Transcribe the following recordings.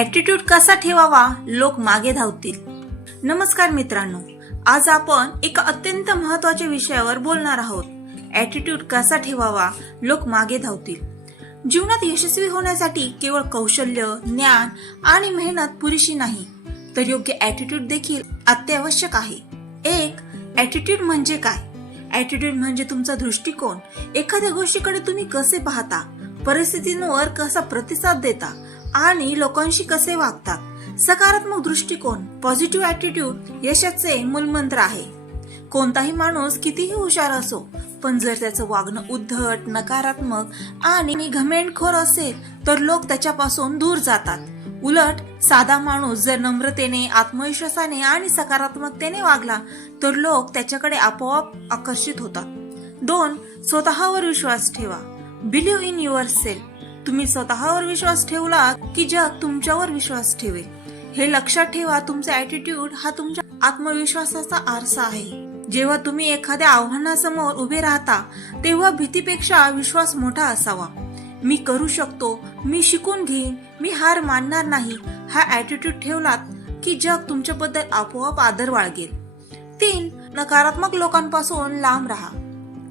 Attitude कसा ठेवावा? लोक मागे धावतील. नमस्कार मित्रांनो आज आपण एका अत्यंत महत्त्वाच्या विषयावर बोलणार आहोत. ॲटिट्यूड कसा ठेवावा? लोक मागे धावतील. जीवनात यशस्वी होण्यासाठी केवळ कौशल्य ज्ञान आणि मेहनत पुरेशी नाही तर योग्य ॲटिट्यूड देखील अत्यावश्यक आहे. एक ॲटिट्यूड म्हणजे काय? ॲटिट्यूड म्हणजे तुमचा दृष्टिकोन. एखाद्या गोष्टीकडे तुम्ही कसे पाहता? परिस्थितींवर कसा प्रतिसाद देता? आणि लोकांशी कसे वागतात? सकारात्मक दृष्टिकोन पॉझिटिव्ह ॲटिट्यूड यशाचे मूलमंत्र आहे. कोणताही माणूस कितीही हुशार असो पण जर त्याचं वागणं उद्धट नकारात्मक आणि घमेंडखोर असेल तर लोक त्याच्यापासून दूर जातात. उलट साधा माणूस जर नम्रतेने आत्मविश्वासाने आणि सकारात्मकतेने वागला तर लोक त्याच्याकडे आपोआप आकर्षित होतात. दोन स्वतःवर विश्वास ठेवा. बिलीव्ह इन युअर सेल्फ तुम्ही स्वतःवर विश्वास ठेवला की जग तुमच्यावर विश्वास ठेवेल. हे लक्षात ठेवा तुमचा ऍटिट्यूड हा तुमच्या आत्मविश्वासाचा आरसा आहे. जेव्हा तुम्ही एखाद्या आव्हानासमोर उभे राहता तेव्हा भीतीपेक्षा विश्वास मोठा असावा. मी करू शकतो मी शिकून घेईन मी हार मानणार नाही. हा ऍटिट्यूड ठेवलात की जग तुमच्याबद्दल आपोआप आदर बाळगेल. तीन नकारात्मक लोकांपासून लांब राहा.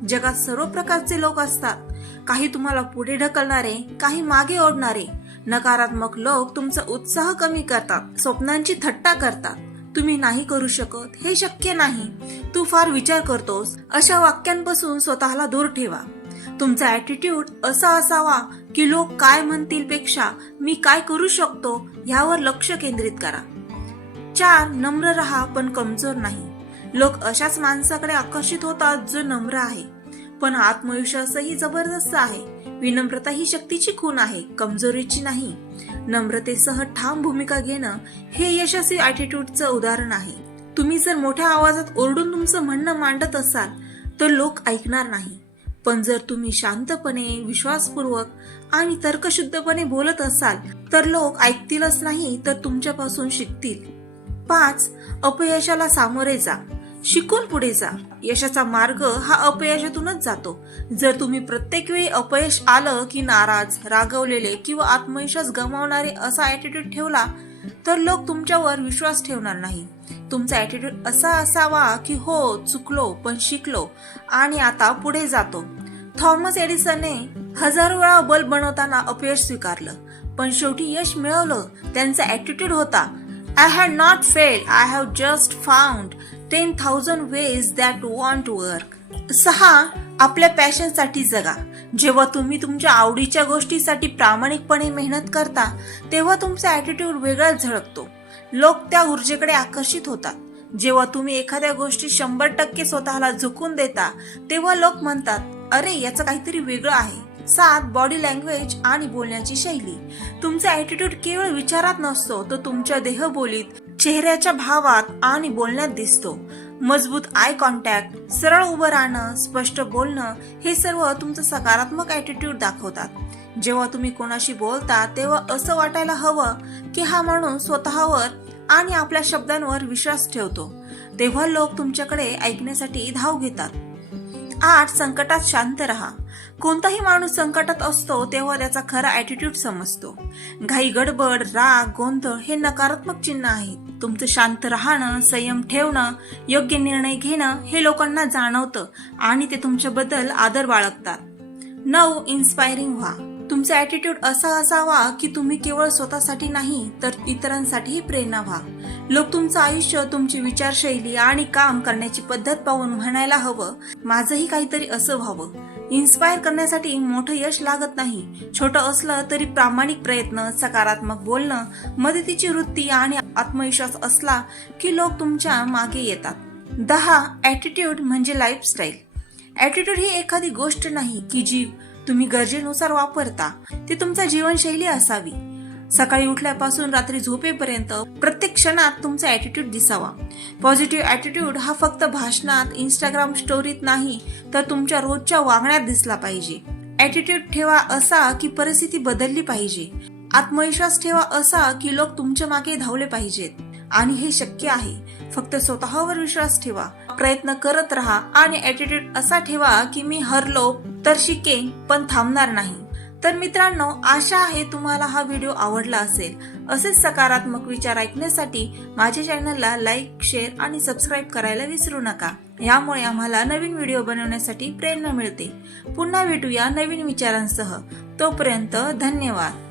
जगात सर्व प्रकारचे लोक असतात. काही तुम्हाला पुढे ढकलणारे काही मागे ओढणारे. नकारात्मक लोक तुमचा उत्साह कमी करतात स्वप्नांची थट्टा करतात. तुम्ही नाही करू शकत हे शक्य नाही. तू फार विचार करतोस अशा वाक्यांपासून स्वतःला दूर ठेवा. तुमचा ऍटिट्यूड असा असावा की लोक काय म्हणतील पेक्षा मी काय करू शकतो ह्यावर लक्ष केंद्रित करा. चार नम्र रहा पण कमजोर नाही. लोक अशाच माणसाकडे आकर्षित होतात जो नम्र आहे. पण आत्मविश्वासही जबरदस्त आहे. विनम्रता ही शक्तीची खूण आहे कमजोरीची नाही. नम्रतेसह ठाम भूमिका घेणं हे यशस्वी ॲटिट्यूडचं उदाहरण आहे. तुम्ही जर मोठ्या आवाजात ओरडून तुमचं म्हणणं मांडत असाल तर लोक ऐकणार नाही. पण जर तुम्ही शांतपणे विश्वासपूर्वक आणि तर्कशुद्धपणे बोलत असाल तर लोक ऐकतीलच नाही तर तुमच्यापासून शिकतील. पाच अपयशाला सामोरे जा. शिकून पुढे जा. यशाचा मार्ग हा अपयशातूनच जातो. जर तुम्ही प्रत्येक वेळी अपयश आलं की नाराज रागवलेले किंवा आत्मविश्वास गमावणारे असा ॲटिट्यूड ठेवला तर लोक तुमच्यावर विश्वास ठेवणार नाही. तुमचा ॲटिट्यूड असा असावा की हो चुकलो पण शिकलो आणि आता पुढे जातो. थॉमस एडिसनने हजारो वेळा बल्ब बनवताना अपयश स्वीकारलं पण शेवटी यश मिळवलं. त्यांचा ॲटिट्यूड होता I had not fail I have just found ten thousand ways that won't work सहा आपल्या पॅशनसाठी जगा. जेव्हा तुम्ही तुमच्या आवडीच्या गोष्टीसाठी प्रामाणिकपणे मेहनत करता तेव्हा तुमचा ॲटिट्यूड वेगळाच झळकतो. लोक त्या ऊर्जेकडे आकर्षित होतात. जेव्हा तुम्ही एखाद्या गोष्टी शंभर टक्के स्वतःला झुकून देता तेव्हा लोक म्हणतात अरे याचं काहीतरी वेगळं आहे. सात बॉडी लँग्वेज आणि बोलण्याची शैली. तुमचा ॲटिट्यूड केवळ विचारात नसतो तो तुमच्या देहबोलीत चेहऱ्याच्या भावात आणि बोलण्यात दिसतो. मजबूत आय कॉन्टॅक्ट सरळ उभं राहणं स्पष्ट बोलणं हे सर्व तुमचं सकारात्मक ॲटिट्यूड दाखवतात. जेव्हा तुम्ही कोणाशी बोलता तेव्हा असं वाटायला हवं की हा माणूस स्वतःवर आणि आपल्या शब्दांवर विश्वास ठेवतो. तेव्हा लोक तुमच्याकडे ऐकण्यासाठी धाव घेतात. आठ संकटात शांत राहा. कोणताही माणूस संकटात असतो तेव्हा त्याचा खरा ॲटिट्यूड समजतो. घाई गडबड राग गोंधळ हे नकारात्मक चिन्ह आहेत. तुमचं शांत राहणं संयम ठेवणं योग्य निर्णय घेणं हे लोकांना जाणवतं आणि ते तुमच्याबद्दल आदर बाळगतात. नऊ इन्स्पायरिंग व्हा. तुमचा ॲटिट्यूड असा असावा की तुम्ही केवळ स्वतःसाठी नाही तर इतरांसाठीही प्रेरणा व्हा. लोक तुमचं आयुष्य तुमची विचारशैली आणि काम करण्याची पद्धत पाहून म्हणायला हवं माझंही काहीतरी असं व्हावं. इन्स्पायर करण्यासाठी मोठं यश लागत नाही. छोटं असलं तरी प्रामाणिक प्रयत्न सकारात्मक बोलणं मदतीची वृत्ती आणि आत्मविश्वास असला की लोक तुमच्या मागे येतात. दहा ॲटिट्यूड म्हणजे लाईफस्टाईल ॲटिट्यूड ही एखादी गोष्ट नाही की जी तुम्ही गरजेनुसार वापरता ती तुमचा जीवनशैली असावी. सकाळी उठल्यापासून रात्री झोपेपर्यंत प्रत्येक क्षणात तुमचा ॲटिट्यूड दिसावा. पॉझिटिव्ह ॲटिट्यूड हा फक्त भाषणात इंस्टाग्राम स्टोरीत नाही तर तुमच्या रोजच्या वागण्यात दिसला पाहिजे. ॲटिट्यूड ठेवा असा की परिस्थिती बदलली पाहिजे. आत्मविश्वास ठेवा असा की लोक तुमच्या मागे धावले पाहिजेत. आणि हे शक्य आहे. फक्त स्वतःवर विश्वास ठेवा. प्रयत्न करत राहा आणि ॲटिट्यूड असा ठेवा की मी हरलो तर शिकेन पण थांबणार नाही. तर मित्रांनो आशा आहे तुम्हाला हा व्हिडिओ आवडला असेल. असेच सकारात्मक विचार ऐकण्यासाठी माझ्या चॅनलला लाईक शेअर आणि सबस्क्राईब करायला विसरू नका. यामुळे आम्हाला नवीन व्हिडिओ बनवण्यासाठी प्रेरणा मिळते. पुन्हा भेटूया नवीन विचारांसह. तोपर्यंत धन्यवाद.